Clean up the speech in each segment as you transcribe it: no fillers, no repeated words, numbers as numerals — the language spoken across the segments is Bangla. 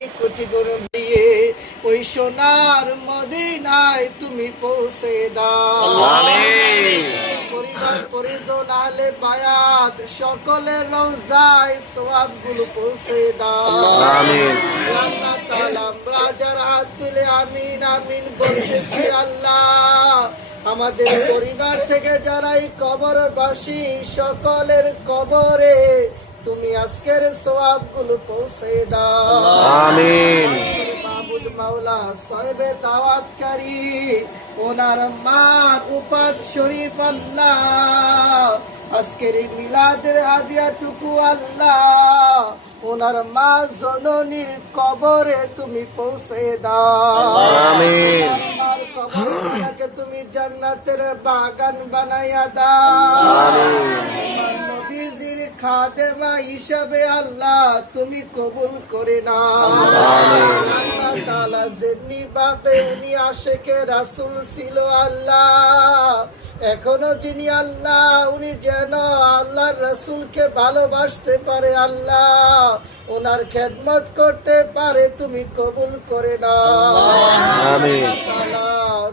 কোটি গরম দিয়ে ওই সোনার মদিনায় তুমি পৌঁছে দাও। আমিন। পরিবার পরিজন আহলে বায়াত সকলের রওজায় সওয়াবগুলো পৌঁছে দাও। আমিন। আল্লাহ তাআলা আমরা যারা হাত তুলে আমিন আমিন বলতেছি আল্লাহ, আমাদের পরিবার থেকে যারা এই কবরবাসী সকলের কবরে তুমি আজকের সওয়াবগুলো পৌঁছে দাও। আমিন। মাহমুদ মাওলা সাহেবে দাওয়াতকারী ওনার মার উপাদ শরীফ আল্লাহ, আজকের এই মিলাদের হাদিয়াটুকু আল্লাহ ওনার মা জননীর কবরে তুমি পৌঁছে দাও। আমিন। আমার কবরটাকে তুমি জান্নাতের বাগান বানাইয়া দাও। আমিন। নবীজির খাদেমা হিসাবে আল্লাহ তুমি কবুল করে নাও। আল্লাহ তাআলা যেমনি বাপে উনি আশেকে রাসূল ছিল আল্লাহ, এখনো যিনি আল্লাহ উনি যেন আল্লাহর রাসূলকে ভালোবাসতে পারে আল্লাহ, ওনার খেদমত করতে পারে তুমি কবুল করে নাও। আমিন।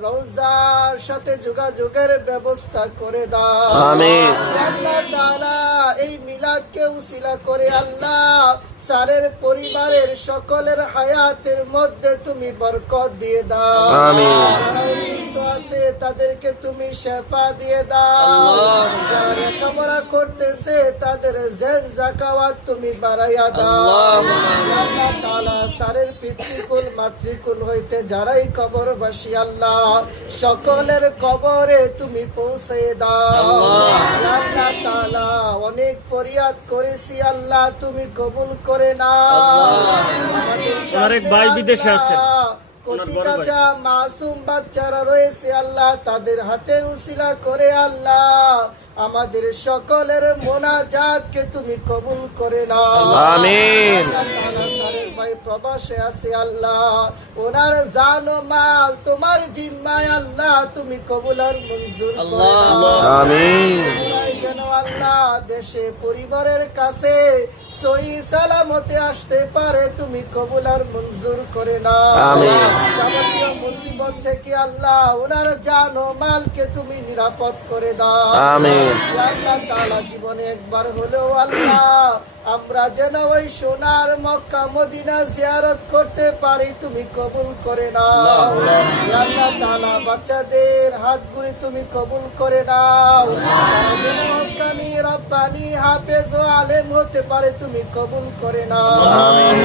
রওজার সাথে যোগাযোগের ব্যবস্থা করে দাও। আমিন। আল্লাহ তাআলা এই মিলাদকে উসিলা করে আল্লাহ স্যারের পরিবারের সকলের হায়াতের মধ্যে তুমি বরকত দিয়ে দাও। আমিন। যারা অসুস্থ আছে তাদেরকে তুমি শেফা দিয়ে দাও। যারা লেখাপড়া করতেছে তাদের জেন জাকাওয়াত তুমি বাড়াইয়া দাও। আল্লাহ তাআলা স্যারের পিতৃকুল মাতৃকুল হইতে যারাই কবরবাসী আল্লাহ সকলের কবরে তুমি পৌঁছে দাও। আল্লাহ তাআলা অনেক ফরিয়াদ করেছি আল্লাহ তুমি কবুল করে নাও। ওনার এক ভাই বিদেশে আছেন, কচি কাঁচা মাসুম বাচ্চারা রয়েছে আল্লাহ, তাদের হাতের উসিলা করে আল্লাহ আমাদের সকলের মোনাজাতকে তুমি কবুল করে নাও। আমিন। স্যারের ভাই প্রবাসে আছে আল্লাহ, ওনার জান ও মাল তোমার জিম্মায় আল্লাহ তুমি কবুল আর মঞ্জুর করে নাও। আমিন। যেন আল্লাহ দেশে পরিবারের কাছে সহি সালামতে আসতে পারে তুমি কবুল আর মঞ্জুর করে নাও। আমিন। যাবতীয় মুসিবত থেকে আল্লাহ ওনার জান ও মালকে তুমি নিরাপদ করে দাও। আমিন। আল্লাহ তাআলা জীবনে একবার হলেও আল্লাহ আমরা যেন ওই সোনার মক্কা মদিনা জিয়ারত করতে পারি তুমি কবুল করে নাও। আল্লাহ তাআলা বাচ্চাদের হাতগুলি তুমি কবুল করে নাও। যেন হক্কানি রব্বানি হাফেজ ও আলেম হতে পারে তুমি কবুল করে নাও। আমিন।